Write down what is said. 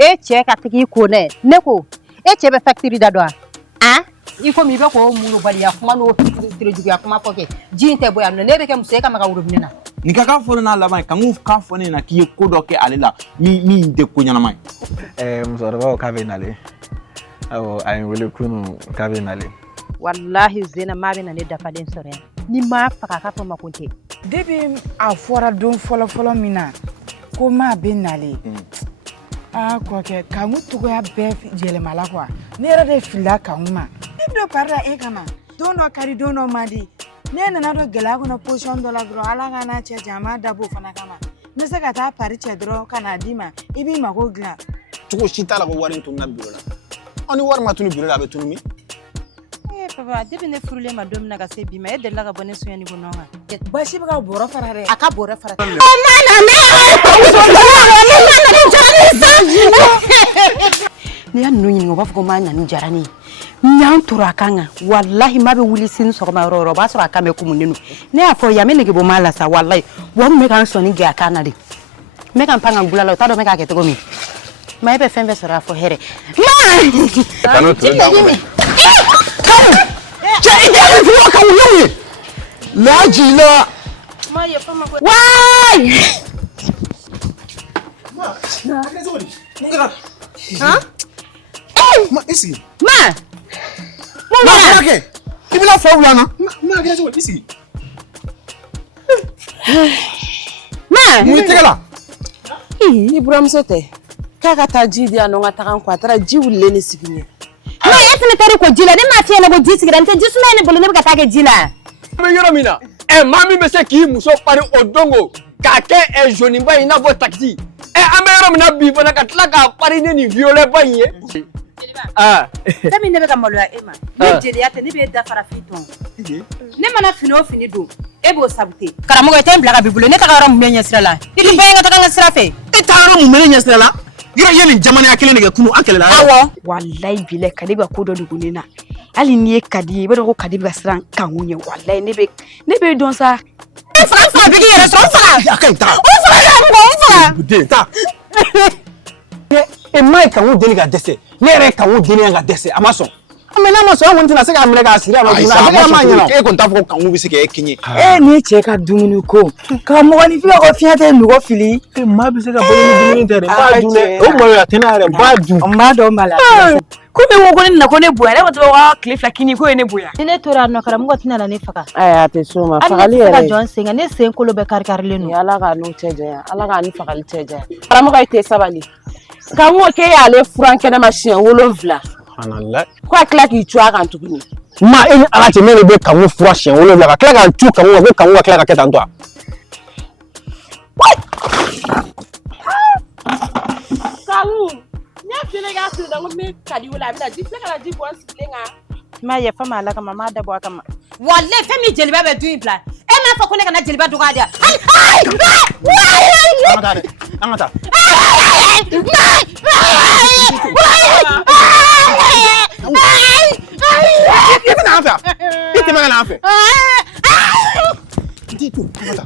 E cɛ ka tigi ko ne ko e cɛ bɛ facture da dɔn a il faut mi bɛ ko munu baliya kuma n'o tiri juguya kuma fɔ kɛ ji tɛ bɔ yan ne bɛ kɛ muso e ka maga robinet na ni ka fɔ n'a laban kan ŋu kan fɔ ne na k'i ye ko dɔ kɛ ale la min tɛ ko ɲanama ye musokɔrɔba k'a bɛ nalen awɔ a ye wele kunu k'a bɛ nalen wallahi Zena maa bɛ na ne dafalen sɔrɔ yan ni maa faga k'a fɔ ma ko tɛ depuis a fɔra don fɔlɔ min na ko maa bɛ nalen kɔkɛ kangu togoya bɛɛ yɛlɛmala quoi ne yɛrɛ de filila kangu ma ne dɔ parila e kama don dɔ kari don dɔ man di ne nana dɔ gɛlɛya kɔnɔ position dɔ la dɔrɔn ala ka n'a cɛ jan a m'a dabɔ o fana kama n bɛ se ka taa pari cɛ dɔrɔn ka n'a d'i ma i b'i mago dilan cogo si t'a la ko wari in tununa bureau la ni wari ma tunu bureau la a bɛ tunu min papa depuis ne furulen ma don min na ka se bi ma e delila ka bɔ ne soɲɛni ko nɔ kan basi bɛ ka bɔrɔ fara dɛ a ka bɔrɔ fara ni y'a ninnu ɲininka o b'a fɔ ko maa ɲani diyara ne ye ɲan tora a kan kan walahi maa bɛ wuli sini sɔgɔma yɔrɔ yɔrɔ o b'a sɔrɔ a kan bɛ kumunen don ne y'a fɔ yan n bɛ nege bɔ maa la sa walahi wa n bɛ ka n sɔnni gɛn a kan na de n bɛ ka n pan ka n bula la o t'a dɔn n bɛ k'a kɛ cogo min maa e bɛ fɛn bɛɛ sɔrɔ a fɔ hɛrɛ Lajila. Why? Huh? Ma, isi. Ma. Ma, okay. Ibila fawulana. Ma, gina so isi. Ma. Mu tegala. Ibrahim sote. Kaka ta ji dia no ngata kan kwa tara ji wulle ni siginye. Ma, ese ne tare ko jila ne ma fiye na ko ji sigira nte ji suma ne bolo ne ka ta ke jila. Me yoro mina. Mami me se ki muso pari odongo ka ke joni ba ina vo taxi. Ame yoro mina bi fana ka tla ka pari ne ni violet ba yin. Tami ne be ka maloya Emma. Ne jeliya te ne be da fara fiton. Ne mana fino fini do. E bo sabute. Karamogo e tem blaga bibulo ne ta ka yoro mun nya sira la. Idi be nga ta ka sira fe. E ta yoro mun nya sira la. Yoro yeli jamana ya kelen de kunu akele la. Awo. Wallahi bile kadiba ko do dugune na. Ali ni e kadi be do ko kadi ga siran kangu nye wallahi ne be don sa. E fa bi yere so fa. Akan ta. O fa. Bude ta. E mai kangu deni ga dese. Ne re kangu deni ga dese amaso. Amena mo so won tina se ka mele ga sira ma dina. Ga ma nyana. E ko nta fo kangu bi se ke kinye. Ni che ka dumuni ko. Ka mo ni fila ko fiate mi ko fili. E ma bi se ka bolo ni dumuni tere. Ba du ne. O mo ya tena re ba du. Ma do mala. Ko be wo ko ni na ko ne boya ne ko to wa cliff la kini ko ne boya. Ne tora no karamogo tina na ne faka. Aya te soma fagali yere. John Senga ne sen kolo be karkarle no. Ala ka no teje ala ka ni fagali teje. Karamogo ite sabali. Ka mo ke ya le franke na machine wolonvla. Subhanallah. Ko akla ki twa kan tuguni. Ma e ala te mele be kangu fura shen wolonvla ka kla ka tu kangu be kangu kla ka keta ntwa. Kalu. Nya fele ga su da ngome kadi wala bi da ji fele ga ji bon silenga. Ma ye fa mala kama ma da bo kama. Wallahi fa mi jeliba be duin plan. E ma fa ko ne kana jeliba duga dia. Angata. Itu mana apa? Itu mana apa? Itu, angata.